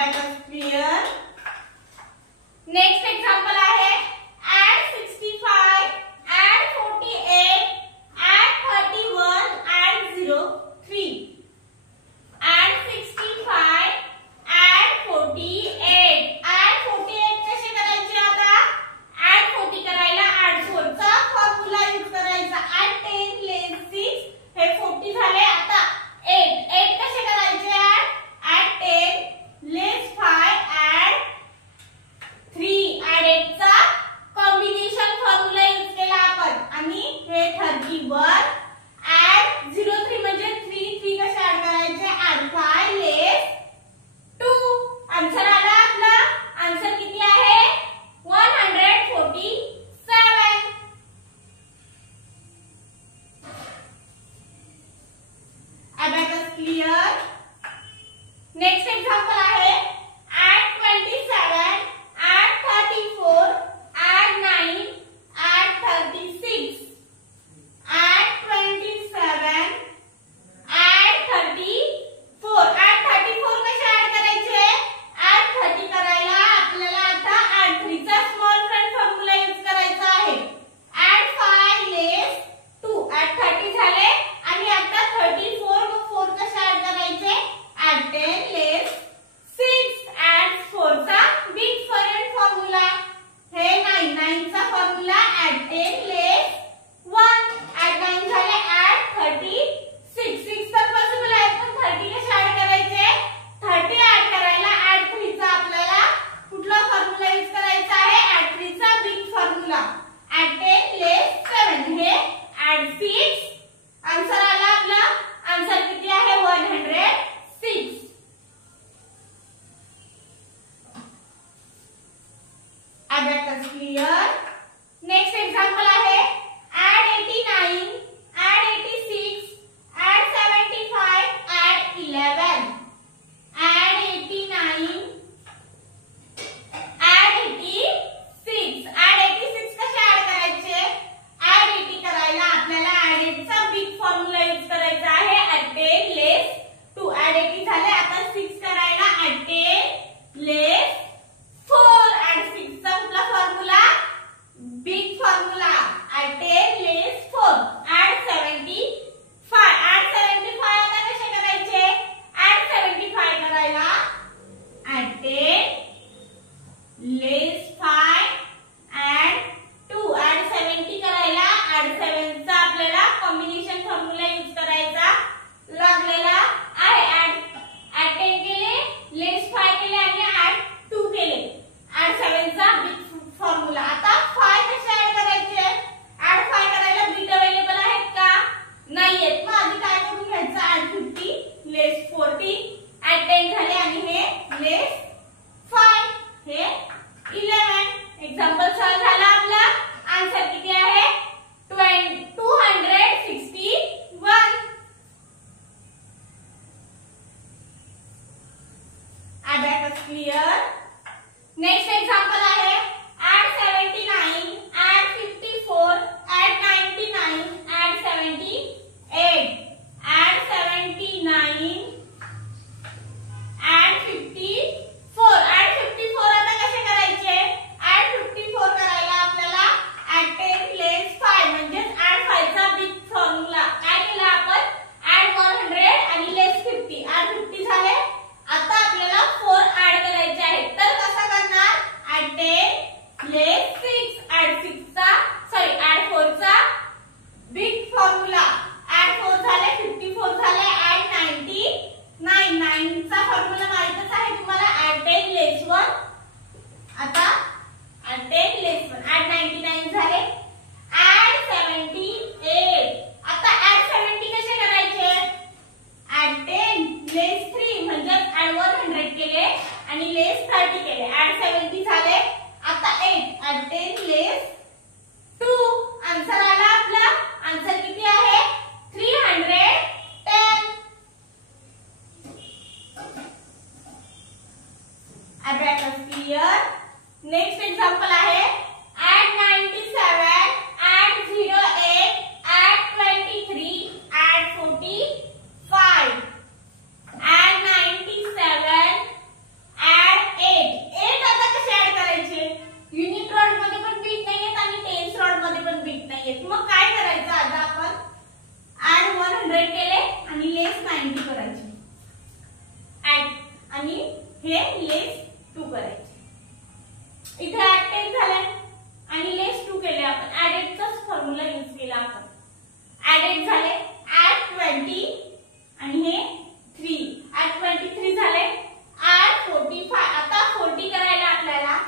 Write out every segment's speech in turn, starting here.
Abacus clear. Next example आहे add 65, add 48, add 31, add 0, 3. Add 65, add 48. Add 48 कसे करायचे आता? Add 40 करायला add 4 चा फॉर्म्युला यूज करायचा. Add 10 less 6 हे 40 झाले. आता 8 कसे करायचे? Add 10 less 5 add 3. Add 8 चा कॉम्बिनेशन फॉर्म्युला यूज केला आपण आणि हे 31 add 03 म्हणजे 3 कसे ऍड करायचे? Add 5 less 2. आन्सर आला आपला. आन्सर किती आहे? 147. Abacus clear. नेक्स्ट एक्झाम्पल आहे add 27, add 34, add 9, add 36. Add 27, add 34. Add 34 कसे ऍड करायचे? Add 30 करायला आपल्याला आता add 3 चा स्मॉल फ्रेंड फॉर्म्युला यूज करायचा आहे. Add 5 less 2. Add 30 झाले आणि आता 34 व 4 कसे ऍड करायचे? Add 10 less 6. Add 4 चा बिग फ्रेंड फॉर्म्युला हे 9 चा फॉर्म्युला add 10 less 1. Add 9 झाले. Add 36. 6 तर पॉसिबल आहे पण 30 कसे ऍड करायचे? 30 ऍड करायला add 3 चा आपल्याला कुठला फॉर्म्युला यूज करायचा आहे? add 3 चा बिग फॉर्म्युला add 10 less 7 हे add 6. आन्सर आला आपला. आन्सर किती आहे? 106. Abacus clear. नेक्स्ट एक्झाम्पल आहे add 89, add 86, add 75, add 11. Add 89, add 86. Add 86 कसे ऍड करायचे? Add 80 करायला आपल्याला add 8 चा बिग फॉर्म्युला यूज करायचा आहे. Add 10 less 2. Add 80 झाले. आता 6 करायला add 10 less 4. Add 6 चा कुठला formula? Big formula add 10 less 4. Add 75. Add 75 आता कसे करायचे? Add 75 करायला add 10 less 5 add 2. Add 70 करायला add 7 चा आपल्याला कॉम्बिनेशन फॉर्म्युला यूज करायचा लागलेला आहे. add 10 केले, less 5 केले आणि add 2 केले. add 7 चा बिग फॉर्म्युला. आता 5 कसे ऍड करायचे? add 5 करायला बीट अवेलेबल आहेत का? नाहीयेत. मग आधी काय करून घ्यायचं? add 50 less 40 add 10 झाले आणि हे less 5 हे 11. एक्झाम्पल सॉल्व झाला आपला. आन्सर किती आहे? 261. Abacus clear. नेक्स्ट एक्झाम्पल आहे add 79, add 54, add 99, add 78. Add 79, add 54. Add 54 आता कसे करायचे? Add 54 करायला आपल्याला add 10 less 5 म्हणजे add 5 चा बिग फॉर्म्युला काय केला आपण? add 100 आणि less 50. add 50 झाले. आता आपल्याला 4 ऍड करायचे आहेत. तर कसा करणार? add 10 less 6. add 4 चा बिग फॉर्म्युला add 4 झाले 54 झाले add 99 चा फॉर्म्युला माहितच आहे तुम्हाला. add 10 less 1. आता add 10 less 1 add 99 झाले. add 78. आता add 70 कसे करायचे? add 10 less 3 म्हणजे add 100 केले आणि less 30 केले. add 70 झाले. आता 8 add 10 less 2. आन्सर आला आपला. आन्सर किती आहे? 310. Abacus clear. नेक्स्ट एक्झाम्पल आहे add 97, add 08, add 23, add 45. Add 97, हे लेस 2 करायचे. इथे ऍड 10 झाले आणि लेस 2 केले आपण. ऍडेडचाच फॉर्म्युला यूज केला आपण. ऍडेड झाले ऍड 20 आणि हे 3. ऍड 23 झाले ऍड 45. आता 40 करायला आपल्याला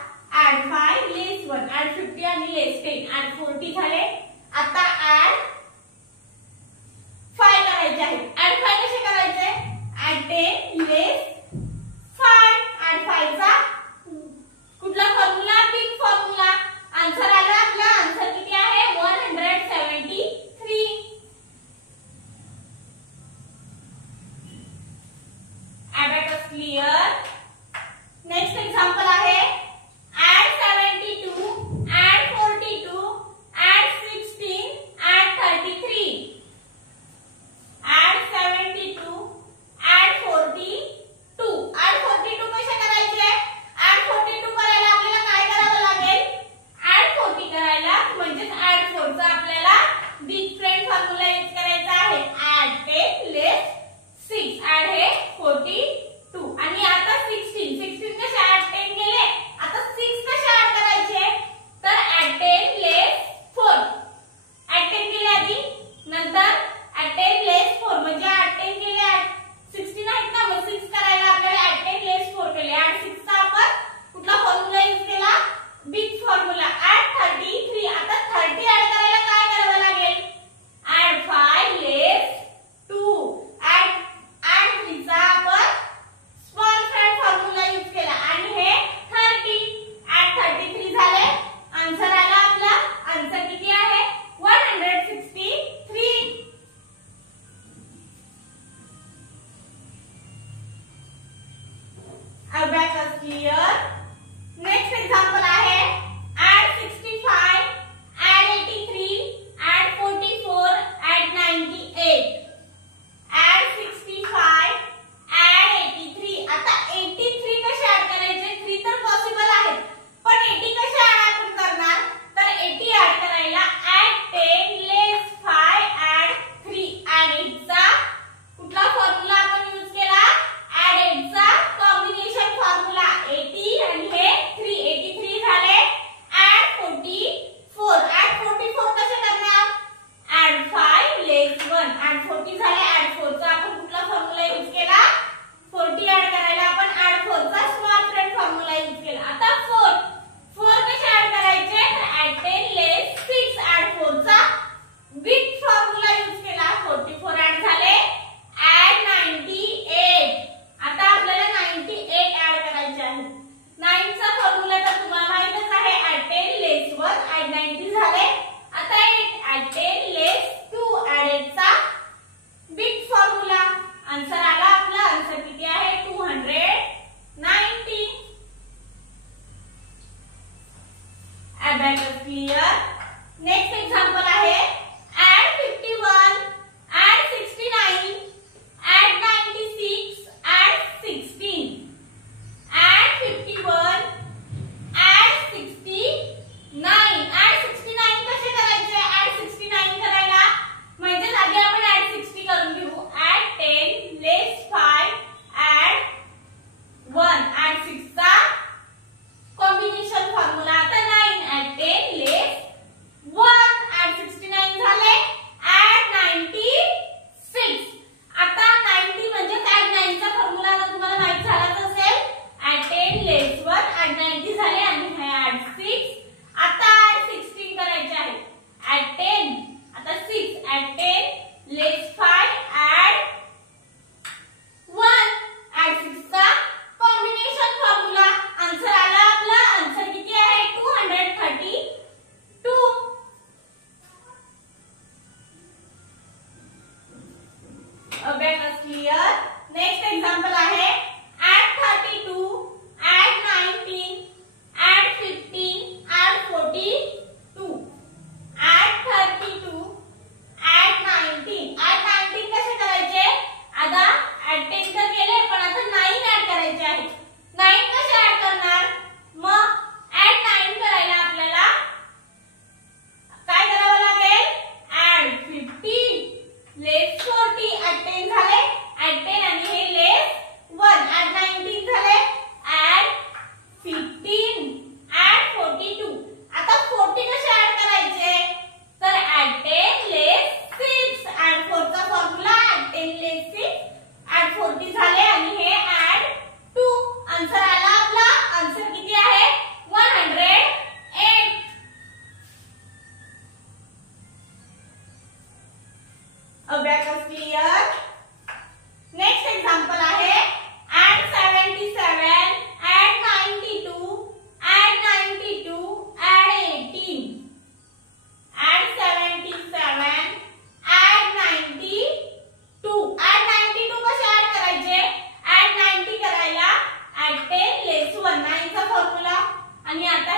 ऍड 5 लेस 1. ऍड 50 आणि लेस 10. ऍड 40 झाले. आता ऍड 5 करायचे आहे. ऍड 5 कसे करायचे? ऍड 10 लेस 5. ऍड 5 चा कुठला फॉर्म्युला? Big formula. आन्सर आला आपला. आन्सर किती आहे? 173. abacus clear. नेक्स्ट एग्जांपल आहे add 72, add 42, add 16, add 33. add 72, add 42. add 42 कसे करायचे? add 42 करायला आपल्याला काय करावं लागेल? add 40 करायला म्हणजे add 4 चा आपल्याला बिग फ्रेंड फॉर्म्युला यूज करायचा आहे. add 10 लेस 6. add हे 42 आणि आता 16 कसे add 10 केले. आता 6 कसे add करायचे? तर add 10 लेस 4. add 10 केले आधी, नंतर add 10 लेस 4 म्हणजे add 10 केले, add 16 आहेत ना, मग 6 करायला आपल्याला add 10 लेस 4 केले. add 6 चा आपण कुठला फॉर्म्युला यूज केला? Big formula. add 33. आता 30 ऍड करायला काय करावं लागेल? add 5 लेस 2. add 3 चा आपण स्मॉल फ्रेंड फॉर्म्युला यूज केला आणि हे 30. add 33 झाले. आन्सर आला आपला. आन्सर किती आहे? 163. abacus clear. नेक्स्ट एग्जांपल आहे add 65, add 83, add 44, add 98. add 65, add 83. आता 83 कसे ऍड करायचे? 3 तर पॉसिबल आहे, पण 80 कसे ऍड आपण करणार? तर 80 ऍड करायला add 10 लेस 5 add 3. add 8 चा कुठला फॉर्म्युला आपण यूज केला? add 8 चा कॉम्बिनेशन फॉर्म्युला. 80 आणि हे 3. 83 झाले. add 44. add 44 कसे करणार? add 5 लेस 1. add 40 झाले. add 4 चा आपण कुठला फॉर्म्युला यूज केला? 40 ऍड करायला आपण add 4 चा स्मॉल फ्रेंड फॉर्म्युला यूज केला. आता 4 कसे ऍड करायचे? तर add 10 लेस 6. add 4 चा बिग फॉर्म्युला यूज केला. 44 ऍड झाले. add 98. आता आपल्याला 98 ऍड करायचे आहे. 9 चा फॉर्म्युला तर तुम्हाला माहितच आहे. add 10 लेस 1. add 90 झाले. आता 8 add 10 लेस 2. add 8 चा बिग फॉर्म्युला. आन्सर आला आपला. आन्सर किती आहे? 290. abacus clear. नेक्स्ट एग्जांपल आहे add 51, add 69, add 96, add 16. add 51, add 69. add 69 कसे करायचे? add 69 करायला म्हणजे आधी आपण add 60 करून घेऊ. add 10 लेस 5 add 1. add 6 चा कॉम्बिनेशन फॉर्म्युला. आता 9 add 10 लेस 1. add 6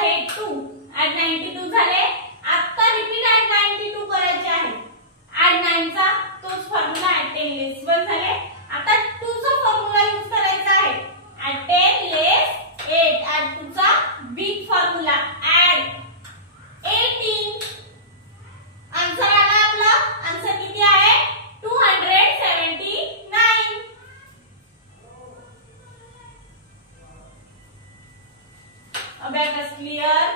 हे 2 ऍड 92 झाले. आता रिपीट ऍड 92 करायचे आहे. ऍड 9 चा तोच फॉर्म्युला ऍड 10 लेस 1 झाले. आता 2 चा फॉर्म्युला यूज करायचा आहे. ऍड 10 लेस 8 ऍड 2 चा बिग फॉर्म्युला ऍड 18. आन्सर आला आपला. आन्सर किती आहे 279. Abacus clear.